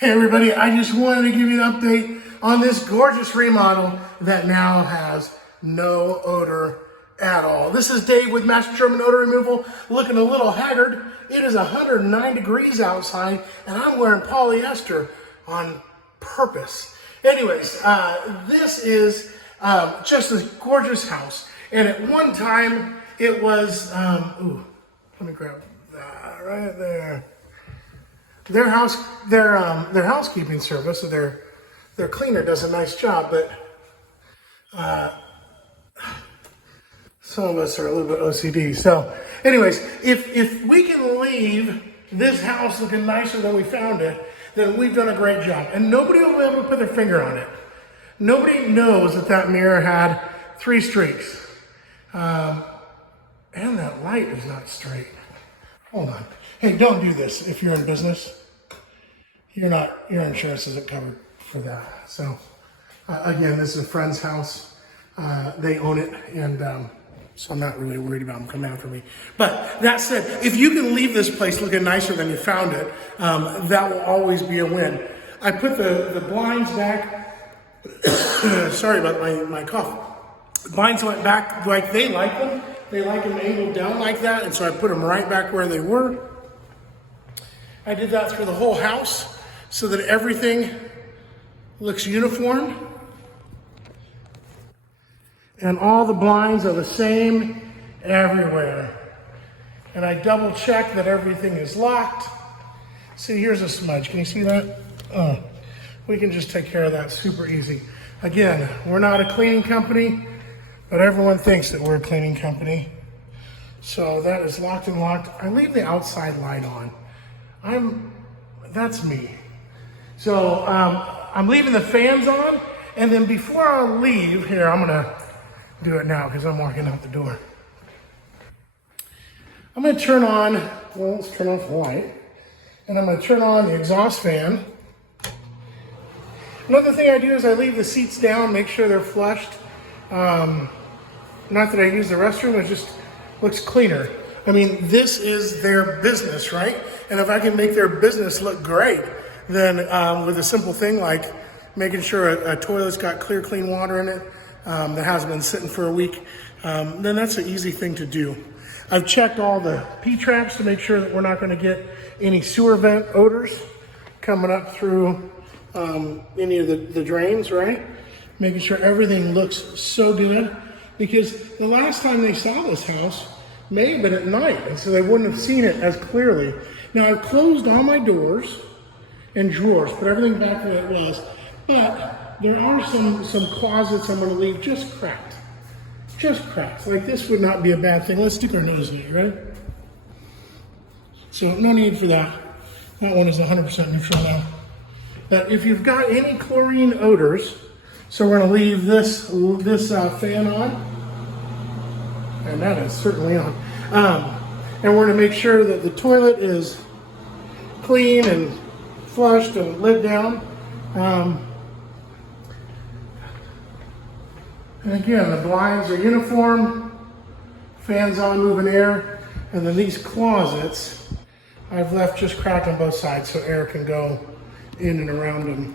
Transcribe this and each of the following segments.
Hey everybody, I just wanted to give you an update on this gorgeous remodel that now has no odor at all. This is Dave with Master German Odor Removal, looking a little haggard. It is 109 degrees outside and I'm wearing polyester on purpose. Anyways, this is just a gorgeous house. And at one time it was, let me grab that right there. Their housekeeping service, their cleaner does a nice job, but some of us are a little bit OCD. So anyways, if we can leave this house looking nicer than we found it, then we've done a great job. And nobody will be able to put their finger on it. Nobody knows that mirror had 3 streaks. And that light is not straight. Hold on. Hey, don't do this if you're in business. Your insurance isn't covered for that. So again, this is a friend's house. They own it, and so I'm not really worried about them coming after me. But that said, if you can leave this place looking nicer than you found it, that will always be a win. I put the blinds back. Sorry about my cough. The blinds went back like they like them. They like them angled down like that, and so I put them right back where they were. I did that through the whole house so that everything looks uniform. And all the blinds are the same everywhere. And I double check that everything is locked. See, here's a smudge. Can you see that? We can just take care of that super easy. Again, we're not a cleaning company, but everyone thinks that we're a cleaning company. So that is locked and locked. I leave the outside light on. That's me. So I'm leaving the fans on, and then before I leave, here, I'm gonna do it now because I'm walking out the door. I'm gonna turn on, well, let's turn off the light, and I'm gonna turn on the exhaust fan. Another thing I do is I leave the seats down, make sure they're flushed. Not that I use the restroom, it just looks cleaner. I mean, this is their business, right? And if I can make their business look great, then with a simple thing like making sure a toilet's got clear, clean water in it that hasn't been sitting for a week, then that's an easy thing to do. I've checked all the P-traps to make sure that we're not going to get any sewer vent odors coming up through any of the drains, right? Making sure everything looks so good, because the last time they saw this house may have been at night, and so they wouldn't have seen it as clearly. Now, I've closed all my doors and drawers, put everything back where it was, but there are some closets I'm going to leave just cracked. Just cracked. Like this would not be a bad thing. Let's stick our nose in it, right? So no need for that. That one is 100% neutral now. But if you've got any chlorine odors, so we're going to leave this fan on, and that is certainly on. And we're going to make sure that the toilet is clean and flushed and lid down. And again, the blinds are uniform, fans on, moving air, and then these closets I've left just cracked on both sides so air can go in and around them.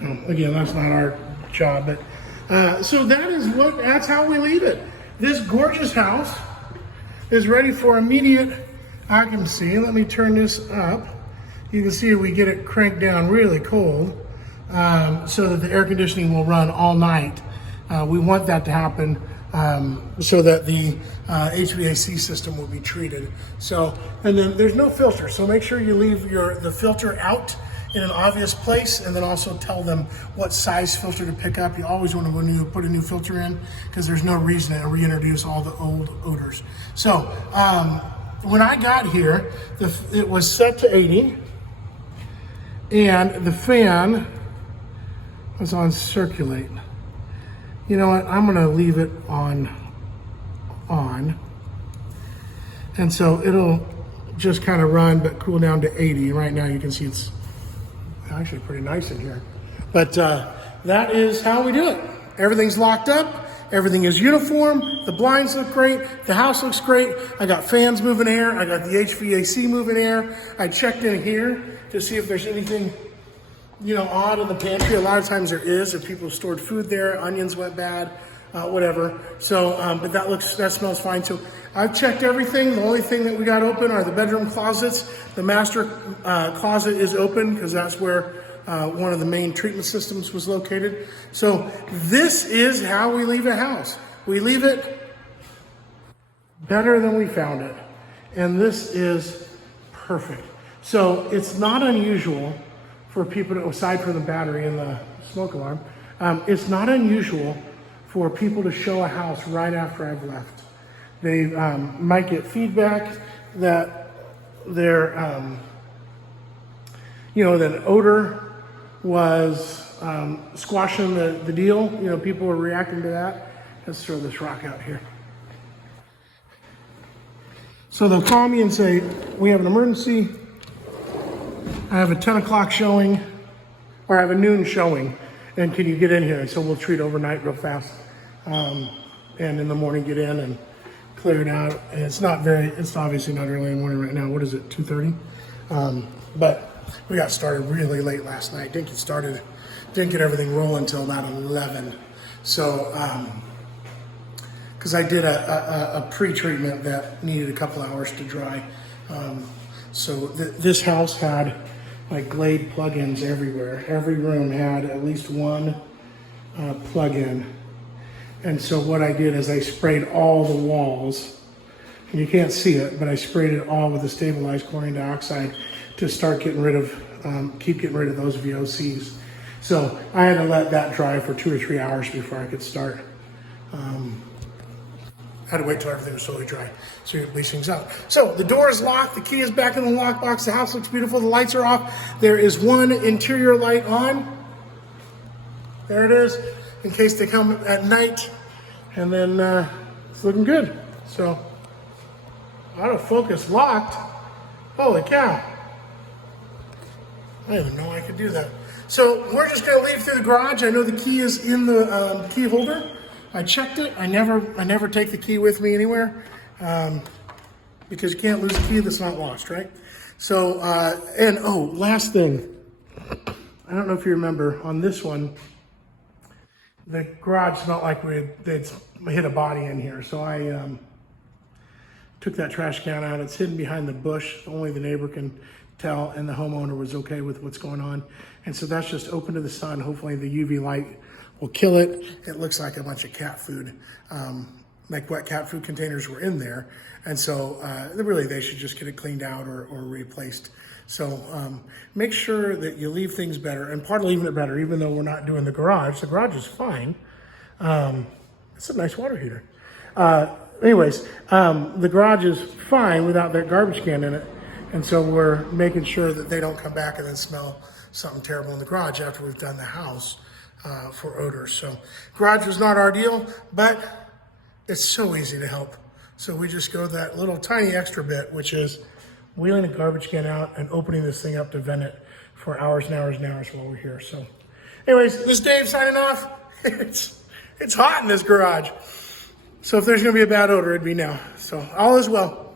So again, that's not our job, but so that's how we leave it. This gorgeous house is ready for immediate occupancy. Let me turn this up. You can see we get it cranked down really cold so that the air conditioning will run all night. We want that to happen so that the HVAC system will be treated. So, and then there's no filter, so make sure you leave the filter out in an obvious place, and then also tell them what size filter to pick up. You always want to put a new filter in because there's no reason to reintroduce all the old odors. So when I got here, it was set to 80 and the fan was on circulate. You know what, I'm gonna leave it on. And so it'll just kind of run but cool down to 80. Right now you can see it's actually pretty nice in here. But that is how we do it. Everything's locked up. Everything is uniform. The blinds look great. The house looks great. I got fans moving air. I got the HVAC moving air. I checked in here to see if there's anything, odd in the pantry. A lot of times there is, if people stored food there, onions went bad, whatever. So, but that smells fine. So I've checked everything. The only thing that we got open are the bedroom closets. The master closet is open because that's where one of the main treatment systems was located. So this is how we leave a house. We leave it better than we found it. And this is perfect. So it's not unusual for people to, aside from the battery and the smoke alarm, it's not unusual for people to show a house right after I've left. They might get feedback that they're, that Odor was squashing the deal. People were reacting to that. Let's throw this rock out here. So they'll call me and say, we have an emergency. I have a 10 o'clock showing, or I have a noon showing, and can you get in here? And so we'll treat overnight real fast. And in the morning get in and clear it out. And it's obviously not early in the morning right now. What is it, 2:30? But we got started really late last night. Didn't get everything rolling until about 11. So, because I did a pre-treatment that needed a couple hours to dry. This house had like Glade plugins everywhere. Every room had at least one plug-in. And so what I did is I sprayed all the walls. And you can't see it, but I sprayed it all with the stabilized chlorine dioxide to start getting rid of, keep getting rid of those VOCs. So I had to let that dry for 2 or 3 hours before I could start. I had to wait till everything was totally dry so you could bleach things out. So the door is locked, the key is back in the lockbox, the house looks beautiful, the lights are off. There is one interior light on. There it is, in case they come at night. And then it's looking good. So autofocus locked. Holy cow. I didn't know I could do that. So we're just gonna leave through the garage. I know the key is in the key holder. I checked it. I never take the key with me anywhere because you can't lose a key that's not lost, right? So, last thing. I don't know if you remember on this one, the garage smelled like they'd hit a body in here. So I took that trash can out. It's hidden behind the bush. Only the neighbor can tell, and the homeowner was okay with what's going on. And so that's just open to the sun. Hopefully the UV light will kill it. It looks like a bunch of cat food, like wet cat food containers were in there. And so really they should just get it cleaned out or replaced. So make sure that you leave things better. And part of leaving it better, even though we're not doing the garage is fine. It's a nice water heater. The garage is fine without that garbage can in it. And so we're making sure that they don't come back and then smell something terrible in the garage after we've done the house for odor. So garage was not our deal, but it's so easy to help. So we just go that little tiny extra bit, which is wheeling a garbage can out and opening this thing up to vent it for hours and hours and hours while we're here. So anyways, this is Dave signing off. It's hot in this garage. So if there's gonna be a bad odor, it'd be now. So all is well.